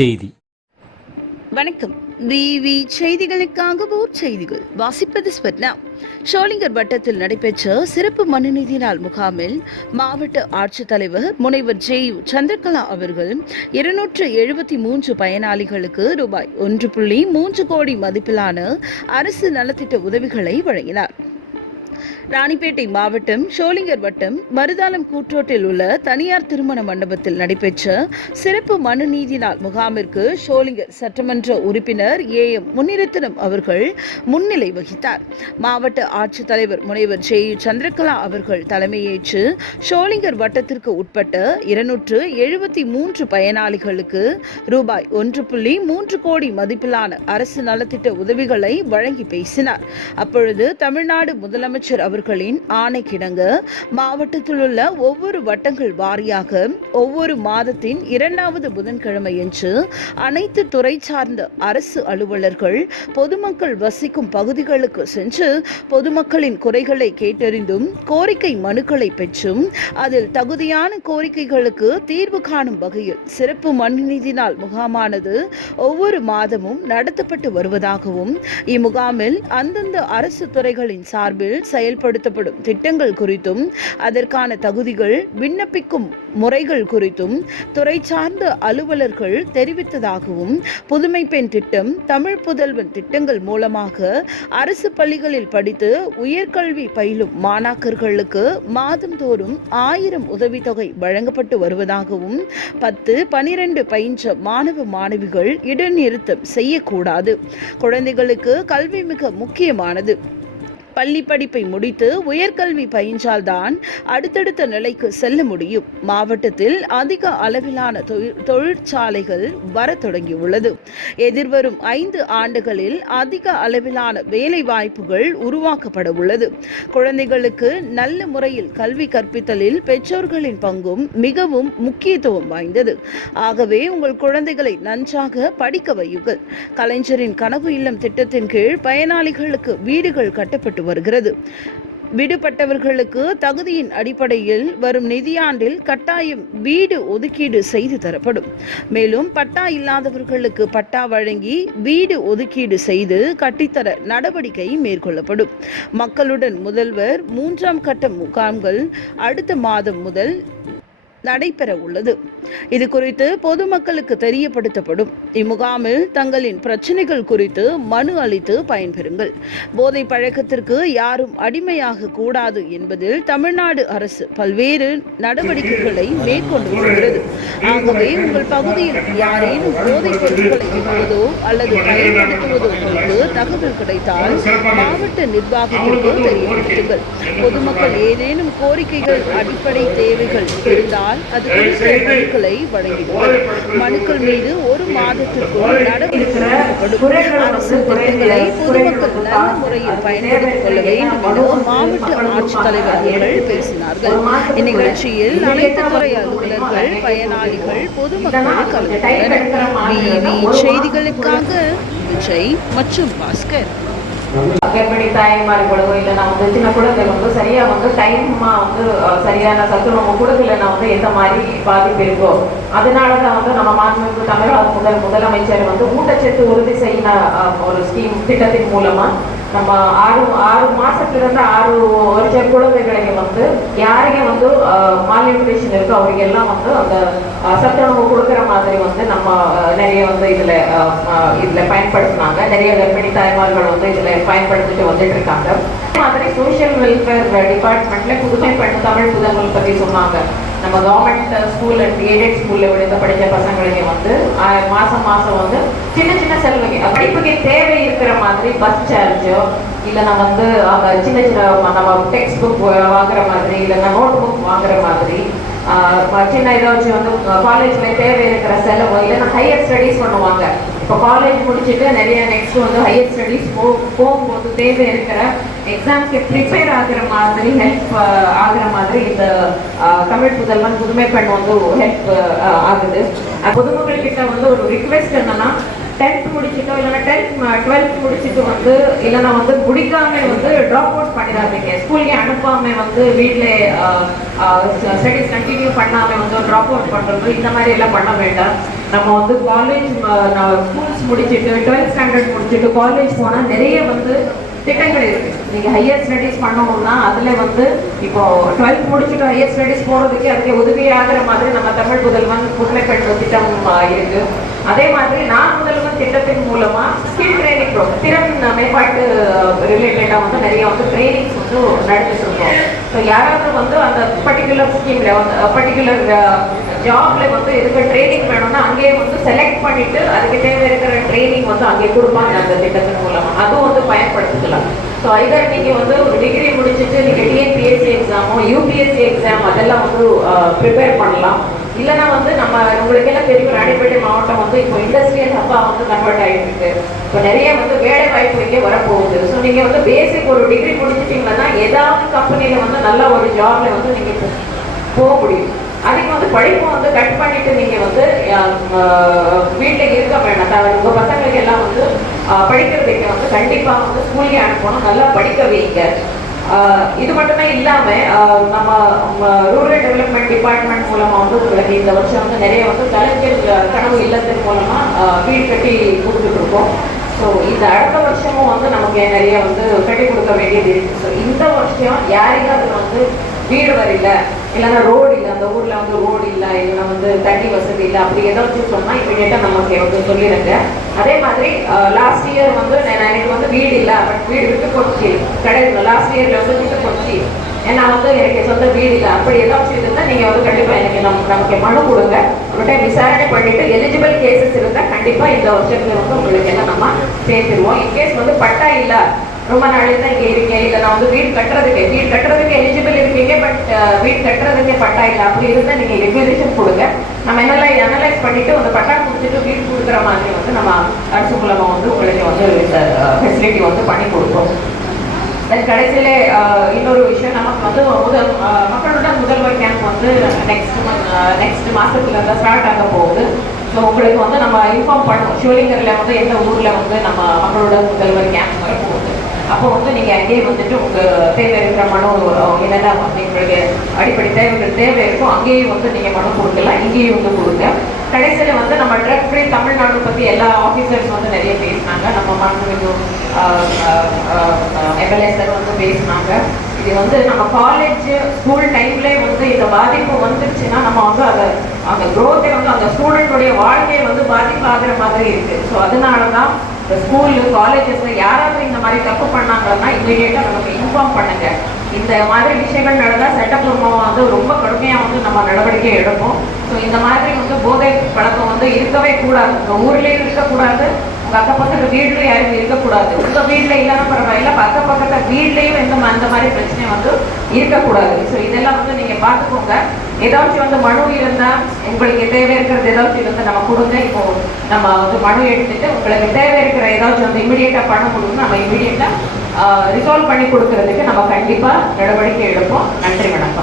செய்தி. வணக்கம். விவி செய்திகளுக்காக ஊர் செய்திகள் வாசிப்பது ஸ்வர்ணா. ஷோலிங்கர் வட்டத்தில் நடைபெற்ற சிறப்பு மனுநீதி நாள் முகாமில் மாவட்ட ஆட்சித்தலைவர் முனைவர் ஜேயு சந்திரகலா அவர்கள் 273 பயனாளிகளுக்கு ரூபாய் 1.3 கோடி மதிப்பிலான அரசு நலத்திட்ட உதவிகளை வழங்கினார். ராணிப்பேட்டை மாவட்டம் ஷோலிங்கர் வட்டம் மருதாலம் கூற்றோட்டில் உள்ள தனியார் திருமண மண்டபத்தில் நடைபெற்ற சிறப்பு மனுநீதி நாள் முகாமிற்கு ஷோலிங்கர் சட்டமன்ற உறுப்பினர் AM முனிரத்னம் அவர்கள் முன்னிலை வகித்தார். மாவட்ட ஆட்சித்தலைவர் முனைவர் ஜேயு சந்திரகலா அவர்கள் தலைமையேற்று ஷோலிங்கர் வட்டத்திற்கு உட்பட்ட 273 பயனாளிகளுக்கு ரூபாய் 1.3 கோடி மதிப்பிலான அரசு நலத்திட்ட உதவிகளை வழங்கி பேசினார். அப்பொழுது தமிழ்நாடு முதலமைச்சர் அவர்களின் ஆணைக்கிணங்க மாவட்டத்தில் உள்ள ஒவ்வொரு வட்டங்கள் வாரியாக ஒவ்வொரு மாதத்தின் 2வது புதன்கிழமையன்று அனைத்து துறை சார்ந்த அரசு அலுவலர்கள் பொதுமக்கள் வசிக்கும் பகுதிகளுக்கு சென்று பொதுமக்களின் குறைகளை கேட்டறிந்தும் கோரிக்கை மனுக்களை பெற்றும் அதில் தகுதியான கோரிக்கைகளுக்கு தீர்வு காணும் வகையில் சிறப்பு மனுநீதி நாள் முகாமானது ஒவ்வொரு மாதமும் நடத்தப்பட்டு வருவதாகவும் இம்முகாமில் அந்தந்த அரசு துறைகளின் சார்பில் செயல்படுத்தப்படும் திட்டங்கள் குறித்தும் அதற்கான தகுதிகள் விண்ணப்பிக்கும் முறைகள் குறித்தும் துறை சார்ந்த அலுவலர்கள் தெரிவித்ததாகவும் புதுமை பெண் திட்டம், தமிழ் புதல்வன் திட்டங்கள் மூலமாக அரசு பள்ளிகளில் படித்து உயர்கல்வி பயிலும் மாணாக்கர்களுக்கு மாதந்தோறும் 1000 உதவித்தொகை வழங்கப்பட்டு வருவதாகவும் 10, 12 பயின்ற மாணவ மாணவிகள் இடைநிறுத்தம் செய்யக்கூடாது. குழந்தைகளுக்கு கல்வி மிக முக்கியமானது. பள்ளி படிப்பை முடித்து உயர்கல்வி பயின்றால்தான் அடுத்தடுத்த நிலைக்கு செல்ல முடியும். மாவட்டத்தில் அதிக அளவிலான தொழிற்சாலைகள் வர தொடங்கியுள்ளது. எதிர்வரும் 5 ஆண்டுகளில் அதிக அளவிலான வேலை வாய்ப்புகள் உருவாக்கப்பட உள்ளது. குழந்தைகளுக்கு நல்ல முறையில் கல்வி கற்பித்தலில் பெற்றோர்களின் பங்கும் மிகவும் முக்கியத்துவம் வாய்ந்தது. ஆகவே உங்கள் குழந்தைகளை நன்றாக படிக்க வையுங்கள். கலைஞரின் கனவு இல்லம் திட்டத்தின் கீழ் பயனாளிகளுக்கு வீடுகள் கட்டப்பட்டு வருகிறது. விடுபட்டவர்களுக்கு தகுதியின் அடிப்படையில் வரும் நிதியாண்டில் கட்டாயம் வீடு ஒதுக்கீடு செய்து தரப்படும். மேலும் பட்டா இல்லாதவர்களுக்கு பட்டா வழங்கி வீடு ஒதுக்கீடு செய்து கட்டித்தர நடவடிக்கை மேற்கொள்ளப்படும். மக்களுடன் முதல்வர் 3ஆம் கட்ட முகாம்கள் அடுத்த மாதம் முதல் நடைபெற உள்ளது. இது குறித்து பொதுமக்களுக்கு தெரியப்படுத்தப்படும். இம்முகாமில் தங்களின் பிரச்சனைகள் குறித்து மனு அளித்து பயன்பெறுங்கள். போதை பழக்கத்திற்கு யாரும் அடிமையாக கூடாது என்பதில் தமிழ்நாடு அரசு பல்வேறு நடவடிக்கைகளை மேற்கொண்டு வருகிறது. ஆகவே உங்கள் பகுதியில் யாரேனும் போதைப் பொருட்களை விற்பதோ அல்லது பயன்படுத்துவதோ குறித்து தகவல் கிடைத்தால் மாவட்ட நிர்வாகத்திற்கு தெரியப்படுத்துங்கள். பொதுமக்கள் ஏதேனும் கோரிக்கைகள், அடிப்படை தேவைகள் இருந்தால் அது குறித்த மனுக்களை வழங்கிடுவார். மனுக்கள் மீது 1 மாதத்திற்குள் நடவடிக்கை எடுக்கப்படும். அரசு திட்டங்களை பொதுமக்கள் நல்ல முறையில் பயன்படுத்திக் கொள்ள வேண்டும் என மாவட்ட ஆட்சித்தலைவர் அவர்கள் பேசினார்கள். இந்நிகழ்ச்சியில் அனைத்து துறை அலுவலர்கள், பயனாளிகள், பொதுமக்கள் கலந்து கொண்டனர். செய்திகளுக்காக விஜய் மற்றும் பாஸ்கர். கர்ப்பிணி தாய்மார்களும் இல்லைன்னா சின்ன குழந்தைகள் சரியாக டைமா சரியான சத்துணவு கொடுக்கலன்னா எந்த மாதிரி பாதிப்பு இருக்கோ, அதனாலதான் நம்ம மாண்புமிகு தமிழக முதலமைச்சர் ஊட்டச்சத்து உறுதி செய்ய ஒரு ஸ்கீம் திட்டத்தின் மூலமா நம்ம 6 மாசத்திலிருந்து 6 வருஷ குழந்தைகளுக்கு யாரையும் மால்நியூட்ரிஷன் இருக்கு அவருக்கு எல்லாம் அந்த சத்துணவு கொடுக்குற மாதிரி நம்ம நிறைய இதுல பயன்படுத்தினாங்க. நிறைய கர்ப்பிணி தாய்மார்கள் இதுல பயன்படுத்திட்டு வந்துட்டு இருக்காங்க. மாதிரி சோசியல் வெல்ஃபேர் டிபார்ட்மெண்ட்ல புதுமை பெண் தமிழ் புதல்வன் பத்தி சொன்னாங்க. நம்ம கவர்மெண்ட் ஸ்கூல் அண்ட் எய்டட் ஸ்கூல்ல விழுந்து படிச்ச பசங்களுக்கு மாசம் சின்ன சின்ன செலவுக்கு படிப்புக்கு தேவை இருக்கிற மாதிரி பஸ் சார்ஜோ இல்லைன்னா அந்த சின்ன நம்ம டெக்ஸ்ட் புக் வாங்குற மாதிரி இல்லைன்னா நோட் புக் வாங்குற மாதிரி சின்ன ஏதாச்சும் காலேஜ்ல தேவை இருக்கிற செலவு இல்லைன்னா ஹையர் ஸ்டடீஸ் பண்ணுவாங்க. இப்போ காலேஜ் முடிச்சுட்டு நிறைய நெக்ஸ்ட் ஹையர் ஸ்டடீஸ் போகும்போது தேவை இருக்கிற எக்ஸாம்ஸ்க்கு ப்ரிப்பேர் ஆகிற மாதிரி ஹெல்ப் ஆகிற மாதிரி இந்த தமிழ் புதல்வன் புதுமை பெண் ஹெல்ப் ஆகுது. பொதுமக்கள் கிட்ட ஒரு ரிக்வெஸ்ட் என்னன்னா, 10th முடிச்சுட்டோ இல்லைன்னா 12th முடிச்சுட்டு இல்லைன்னா முடிக்காம ட்ராப் அவுட் பண்ணிடாதீங்க. ஸ்கூலுக்கே அனுப்பாம வீட்டில் ஸ்டடீஸ் கண்டினியூ பண்ணாம ட்ராப் அவுட் பண்றது இந்த மாதிரி எல்லாம் பண்ண வேண்டாம். நம்ம வந்து காலேஜ் ஸ்கூல்ஸ் முடிச்சுட்டு 12th ஸ்டாண்டர்ட் முடிச்சுட்டு காலேஜ் போனால் நிறைய வந்து திட்டங்கள் இருக்கு. நீங்க ஹையர் ஸ்டடீஸ் பண்ணணும்னா அதுல வந்து இப்போ 12th முடிச்சுட்டு ஹையர் ஸ்டடீஸ் போறதுக்கு அதுக்கு உதவியாகிற மாதிரி நம்ம தமிழ் முதல்வன் புதுமை பெண் திட்டம் இருக்கு. அதே மாதிரி நான் முதல்வன் திட்டத்தின் மூலமா ஸ்கில் ட்ரைனிங் ப்ரோக்ராம், திறன் மேம்பாட்டு ரிலேட்டடா வந்து நிறைய வந்து ட்ரைனிங்ஸ் வந்து நடத்திட்டு இருக்கோம். ஸோ யாராவது வந்து அந்த பர்டிகுலர் ஸ்கீம்ல வந்து பர்டிகுலர் ஜாப்ல வந்து எதுக்கு ட்ரைனிங் வேணும்னா அங்கேயே வந்து செலக்ட் பண்ணிட்டு அதுக்கு தேவை இருக்கிற ட்ரைனிங் வந்து அங்கே கொடுப்பாங்க அந்த திட்டத்தின் மூலமா. அதுவும் வந்து பயன்படுத்திக்கலாம். ஸோ இதர் நீங்க வந்து ஒரு டிகிரி முடிச்சுட்டு நீங்க டிஎன்பிஎஸ்சி எக்ஸாமோ யூபிஎஸ்சி எக்ஸாம் அதெல்லாம் வந்து ப்ரிப்பேர் பண்ணலாம். இல்லைன்னா வந்து நம்ம உங்களுக்கு எல்லாம் தெரியும் ராணிப்பேட்டை மாவட்டம் வந்து இப்போ இண்டஸ்ட்ரியல் ஹப்பா வந்து கன்வெர்ட் ஆகிட்டு இருக்கு. இப்போ நிறைய வந்து வேலை வாய்ப்பு இங்கே வரப்போகுது. ஸோ நீங்க வந்து பேசிக் ஒரு டிகிரி முடிச்சிட்டீங்கன்னா ஏதாவது கம்பெனியில வந்து நல்ல ஒரு ஜாப்ல வந்து நீங்க போக முடியும். அதுக்கு வந்து படிப்பு வந்து கட் பண்ணிட்டு நீங்க வந்து வீட்டில் இருக்க வேண்டாம். உங்க பசங்களுக்கு எல்லாம் வந்து படிக்கிறதுக்கு வந்து கண்டிப்பா வந்து ஸ்கூலுக்கு அனுப்பணும், நல்லா படிக்க வைங்க. இது மட்டுமே இல்லாம நம்ம ரூரல் டெவலப்மெண்ட் டிபார்ட்மெண்ட் மூலமா வந்து உங்களுக்கு இந்த வருஷம் வந்து நிறைய வந்து கலைஞர் கனவு இல்லத்தின் மூலமா வீடு கட்டி கொடுத்துட்டு இருக்கோம். ஸோ இந்த அடுத்த வருஷமும் வந்து நமக்கு நிறைய வந்து கட்டி கொடுக்க வேண்டியது இருக்கு. ஸோ இந்த வருஷம் யாரையாவது வந்து வீடு வரல, இல்லைன்னா ரோடு இல்லை, அந்த ஊர்ல வந்து ரோடு இல்லை, இல்லைன்னா வந்து தண்ணி வசதி இல்லை, அப்படி ஏதாச்சும் சொன்னா இமீடியட்டா நமக்கு வந்து சொல்லிடுங்க. அதே மாதிரி லாஸ்ட் இயர் வந்து எனக்கு வந்து வீடு இல்லை, பட் வீடு விட்டு போச்சு கிடையாது. லாஸ்ட் இயர்ல வந்து விட்டு போச்சு, ஏன்னா வந்து எனக்கு சொந்த வீடு இல்லை, அப்படி ஏதாச்சும் இருந்தா நீங்க வந்து கண்டிப்பா எனக்கு நமக்கு மனு கொடுங்க. ஒரு டைம் விசாரணை பண்ணிட்டு எலிஜிபிள் கேசஸ் இருந்தா கண்டிப்பா இந்த வருஷத்துல வந்து உங்களுக்கு எல்லாம் நம்ம சேர்த்துருவோம். இன்கேஸ் வந்து பட்டா இல்லை, ரொம்ப நாளைக்கு தான் இங்கே இருக்கேன், இல்லை நான் வந்து வீடு கட்டுறதுக்கு எலிஜிபிள் இருக்கீங்க, பட் வீடு கட்டுறதுக்கே பட்டா இல்லை, அப்படி இருந்தால் நீங்கள் ரெக்வசிஷன் கொடுங்க. நம்ம என்னெல்லாம் அனலைஸ் பண்ணிட்டு அந்த பட்டா கொடுத்துட்டு வீடு கொடுக்குற மாதிரி வந்து நம்ம அரசு மூலமாக வந்து உங்களுக்கு வந்து இந்த ஃபெசிலிட்டி வந்து பண்ணி கொடுப்போம். தென் கடைசியிலே இன்னொரு விஷயம், நமக்கு வந்து மக்களோட முதல்வர் கேம்ப் வந்து நெக்ஸ்ட் மாசத்துல இருந்தால் ஸ்டார்ட் ஆக போகுது. ஸோ உங்களுக்கு வந்து நம்ம இன்ஃபார்ம் பண்ணுவோம் ஷோலிங்கரில் வந்து எந்த ஊரில் வந்து நம்ம மக்களோட முதல்வர் கேம்ப் வர போகுது. அப்போ வந்து நீங்கள் அங்கேயே வந்துட்டு உங்கள் தேவை இருக்கிற மனு என்னென்ன உங்களுக்கு அடிப்படை தேவை இருக்கும் அங்கேயே வந்து நீங்கள் மனு கொடுக்கலாம், இங்கேயும் வந்து கொடுங்க. கடைசியில் வந்து நம்ம ட்ரக் ஃப்ரீ தமிழ்நாடு பற்றி எல்லா ஆஃபீஸர்ஸ் வந்து நிறைய பேசினாங்க. நம்ம மாண்புமிகு எம்எல்ஏ சார் வந்து பேசினாங்க. இது வந்து நம்ம காலேஜ் ஸ்கூல் டைம்லேயே வந்து இந்த பாதிப்பு வந்துருச்சுன்னா நம்ம வந்து அந்த குரோத்தை வந்து அந்த ஸ்டூடெண்ட்டுடைய வாழ்க்கையை வந்து பாதிப்பாகிற மாதிரி இருக்குது. ஸோ அதனால தான் இந்த ஸ்கூலு காலேஜஸ்ல யாராவது இந்த மாதிரி தப்பு பண்ணாங்கன்னா இமீடியட்டாக நமக்கு இன்ஃபார்ம் பண்ணுங்க. இந்த மாதிரி விஷயங்கள் நடந்தால் சட்டப்பூர்வமாக வந்து ரொம்ப கடுமையாக வந்து நம்ம நடவடிக்கை எடுப்போம். ஸோ இந்த மாதிரி வந்து போதை பழக்கம் வந்து இருக்கவே கூடாது. உங்கள் ஊர்லேயும் இருக்கக்கூடாது, உங்கள் அக்கப்பக்கத்து வீட்லேயும் யாரும் இருக்கக்கூடாது. உங்கள் வீட்டில் இல்லைன்னா பரவாயில்ல, அக்கப்பக்கத்து வீட்லேயும் அந்த மாதிரி பிரச்சனை வந்து இருக்கக்கூடாது. ஸோ இதெல்லாம் வந்து நீங்கள் பார்த்துக்கோங்க. ஏதாச்சும் வந்து மனு இருந்தால் உங்களுக்கு தேவை இருக்கிறது ஏதாச்சும் இருந்தால் நம்ம கொடுங்க. இப்போ நம்ம வந்து மனு எடுத்துட்டு உங்களுக்கு தேவை இருக்கிற ஏதாச்சும் வந்து இமீடியட்டாக பண்ண கொடுங்க. நம்ம இமீடியட்டாக ரிசால்வ் பண்ணி கொடுக்கறதுக்கு நம்ம கண்டிப்பாக நடவடிக்கை எடுப்போம். நன்றி, வணக்கம்.